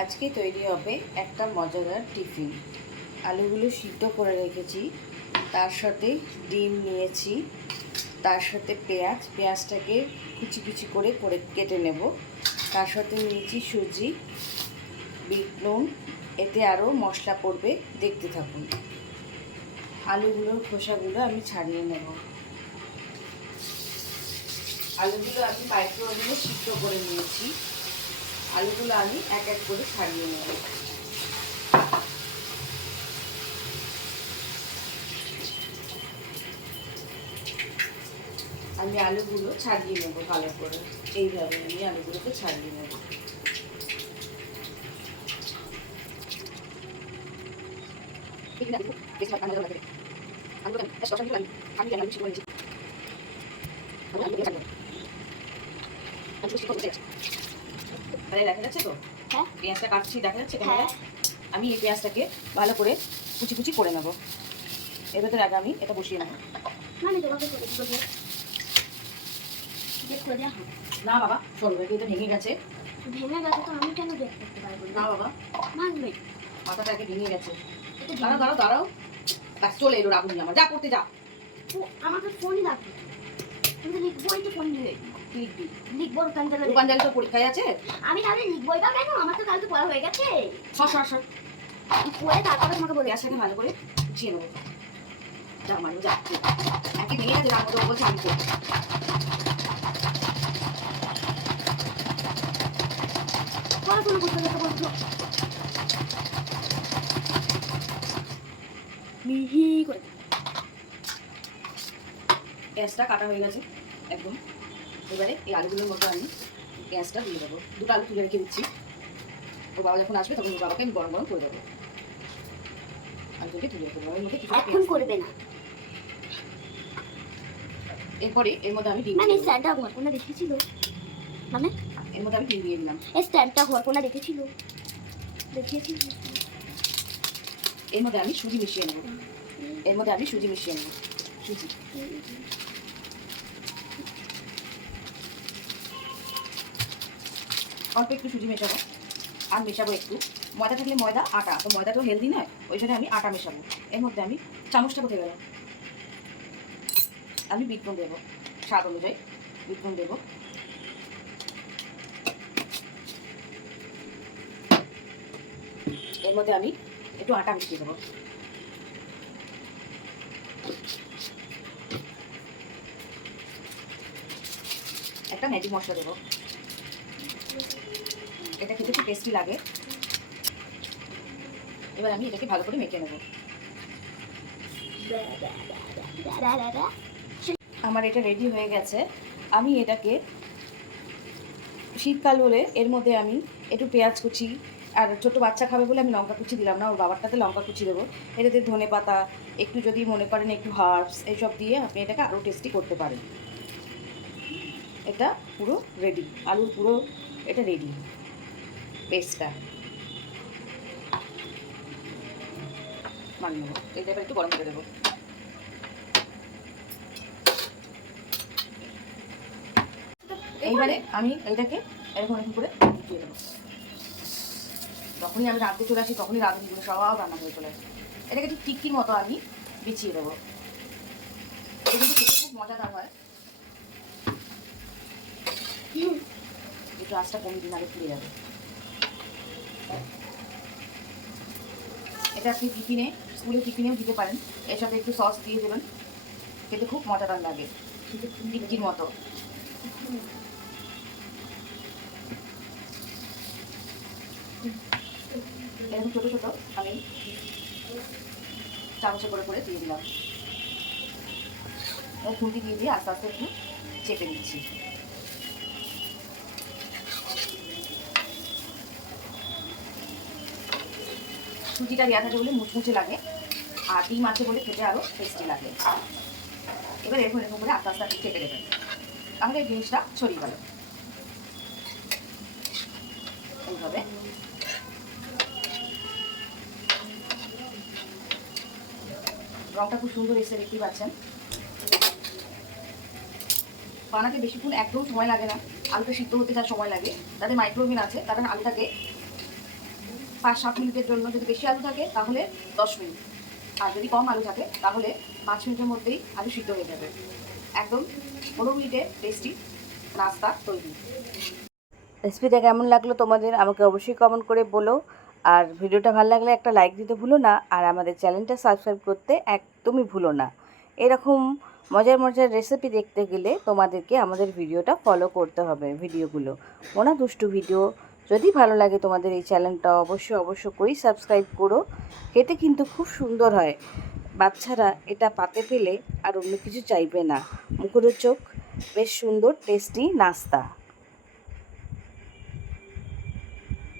আজকে তৈরি হবে একটা মজাদার টিফিন। আলুগুলো সিদ্ধ করে রেখেছি, তার সাথে ডিম নিয়েছি, তার সাথে পেঁয়াজটাকে কুচি কুচি করে কেটে নেব। তার সাথে নিয়েছি সুজি, বিট নুন, এতে আরও মশলা পড়বে, দেখতে থাকুন। আলুগুলোর খোসাগুলো আমি ছাড়িয়ে নেব। আলুগুলো আমি মাইক্রোওয়েভে সিদ্ধ করে নিয়েছি। আলুগুলো আমি এক এক করে ছাড়িয়ে নেব। আমি আলুগুলো ছাড়িয়ে নেব ভালো করে, এইভাবে আমি আলুগুলোকে ছাড়িয়ে নেব। দেখা যাচ্ছে তো? হ্যাঁ, পেঁয়াজটা কাটছি, দেখা যাচ্ছে? হ্যাঁ। আমি এই পেঁয়াজটাকে ভালো করে কুচি কুচি করে নেব। এর ভেতরে আগে আমি এটা বসিয়ে নেব। না বাবা, সরবে, এটা ভেঙে গেছে। ভেঙে গেছে তো আমি কেন বের করতে পারবো না বাবা, ভাঙবে, মাথাটা আগে ভেঙে গেছে। দাঁড়াও দাঁড়াও দাঁড়াও, ব্যাস চলে এলো রাগুনি আমার। যা করতে যা। আমাকে ফোনই লাগবে, আমি তো লিখবোই তো ফোন দিয়ে। লিখবি? লিখবো রূপাঞ্জলি তো পরীক্ষায় আছে। আমি তাহলে লিখবোই বা কেন? আমার তো কাল তো পড়া হয়ে গেছে। সর সর সর, পড়ে তারপরে তোমাকে বলে পেঁয়াজটাকে ভালো করে কুচিয়ে নেবো। যা মারো যা, একে ভেঙে গেছে, তার মতো বলছে আমি করবো। পড়াশোনা করতে যেতে বলছো মিহি করে। পেঁয়াজটা কাটা হয়ে গেছে একদম। এবারে এই আলুগুলোর মতো আমি পেঁয়াজটা দিয়ে দেবো। দুটো আলু তুলে রেখে দিচ্ছি, ওর বাবা যখন আসবে তখন ওর বাবাকে আমি গরম গরম করে দেবো। আলুটাকে তুলে রেখে দেবো, এর মধ্যে কিছু এখন করবে না। এরপরে এর মধ্যে আমি ডিম মানে দিয়ে দেবো। স্ট্যান্ডটা ঘর কোনা দেখেছিল, মানে এর মধ্যে আমি ডিম দিয়ে দিলাম। এই স্ট্যান্ডটা ঘর কোনা দেখেছিল, দেখিয়েছিল। এর মধ্যে আমি সুজি মিশিয়ে নেব। এর মধ্যে আমি সুজি মিশিয়ে নেব। সুজি, অল্প একটু সুজি মেশাবো। আর মেশাবো একটু ময়দা, থাকলে ময়দা, আটা, তো ময়দা তো হেলদি নয়, ওই জন্য আমি আটা মেশাবো। এর মধ্যে আমি চামচটা কোথায় গেল, আমি বিট নুন দেবো, স্বাদ অনুযায়ী বিট নুন দেবো। এর মধ্যে আমি একটু আটা মিশিয়ে দেবো। একটা ম্যাজিক মশলা দেবো, এটা খেতে খুব টেস্টি লাগে। এবার আমি এটাকে ভালো করে মেখে নেব। আমার এটা রেডি হয়ে গেছে। আমি এটাকে শীতকাল বলে এর মধ্যে আমি একটু পেঁয়াজ কুচি, আর ছোটো বাচ্চা খাবে বলে আমি লঙ্কা কুচি দিলাম না, ওর বাবারটাতে লঙ্কা কুচি দেবো। এটাতে ধনে পাতা, একটু যদি মনে করেন একটু হার্বস, এইসব দিয়ে আপনি এটাকে আরও টেস্টি করতে পারেন। এটা পুরো রেডি, আলুর পুরো এটা রেডি পেস্টটা। মানিয়ে নেবো, এটা এবার একটু গরম করে দেবো। এইবারে আমি এইটাকে এরকম এরকম করে দিয়ে দেবো। যখনই আমি রাঁধতে চলে আসি তখনই রাঁধুনিগুলো সব রান্না হয়ে চলে আসে। এটাকে একটু টিক্কির মতো আমি বিছিয়ে দেবো। এটা কিন্তু খেতে খুব মজাদার হয়। একটু আঁচটা কমিয়ে দিন, আগে ফিরে যাবে। এটা আপনি টিফিনে, স্কুলে টিফিনেও দিতে পারেন। এর সাথে একটু সস দিয়ে দেবেন, খেতে খুব মজাদার লাগে, টিক্কির মতো। এরকম ছোটো ছোটো আমি চামচে করে করে দিয়ে দিলাম। খুন্তি দিয়ে দিয়ে আস্তে আস্তে একটু চেপে দিচ্ছি। সুজিটা দেওয়া থাকে বলে মুচমুচে লাগে, আর ডিম আছে বলে খেতে আরও টেস্টি লাগে। এবার এরকম এরকম করে আস্তে আস্তে চেপে দেবেন, তাহলে এই জিনিসটা ছড়িয়ে গেল। এইভাবে রঙটা খুব সুন্দর এসে দেখতেই পাচ্ছেন। বানাতে বেশিক্ষণ একদম সময় লাগে না, আলুটা সিদ্ধ হতে যা সময় লাগে। তাদের মাইক্রোওভেন আছে, তারা আলুটাকে 5-7 মিনিটের জন্য। যদি বেশি আলু থাকে তাহলে 10 মিনিট, আর যদি কম আলু থাকে তাহলে 5 মিনিটের মধ্যেই আলু সিদ্ধ হয়ে যাবে। একদম 15 মিনিটে টেস্টি নাস্তা তৈরি। রেসিপিটা কেমন লাগলো তোমাদের আমাকে অবশ্যই কমেন্ট করে বলো। আর ভিডিওটা ভালো লাগলে একটা লাইক দিতে ভুলো না, আর আমাদের চ্যানেলটা সাবস্ক্রাইব করতে একদমই ভুলো না। এরকম মজার মজার রেসিপি দেখতে গেলে তোমাদেরকে আমাদের ভিডিওটা ফলো করতে হবে, ভিডিওগুলো মোনা দুষ্টু ভিডিও। যদি ভালো লাগে তোমাদের এই চ্যানেলটা অবশ্যই করেই সাবস্ক্রাইব করো। খেতে কিন্তু খুব সুন্দর হয়, বাচ্চারা এটা পাতে পেলে আর অন্য কিছু চাইবে না। মুখরোচক, বেশ সুন্দর টেস্টি নাস্তা।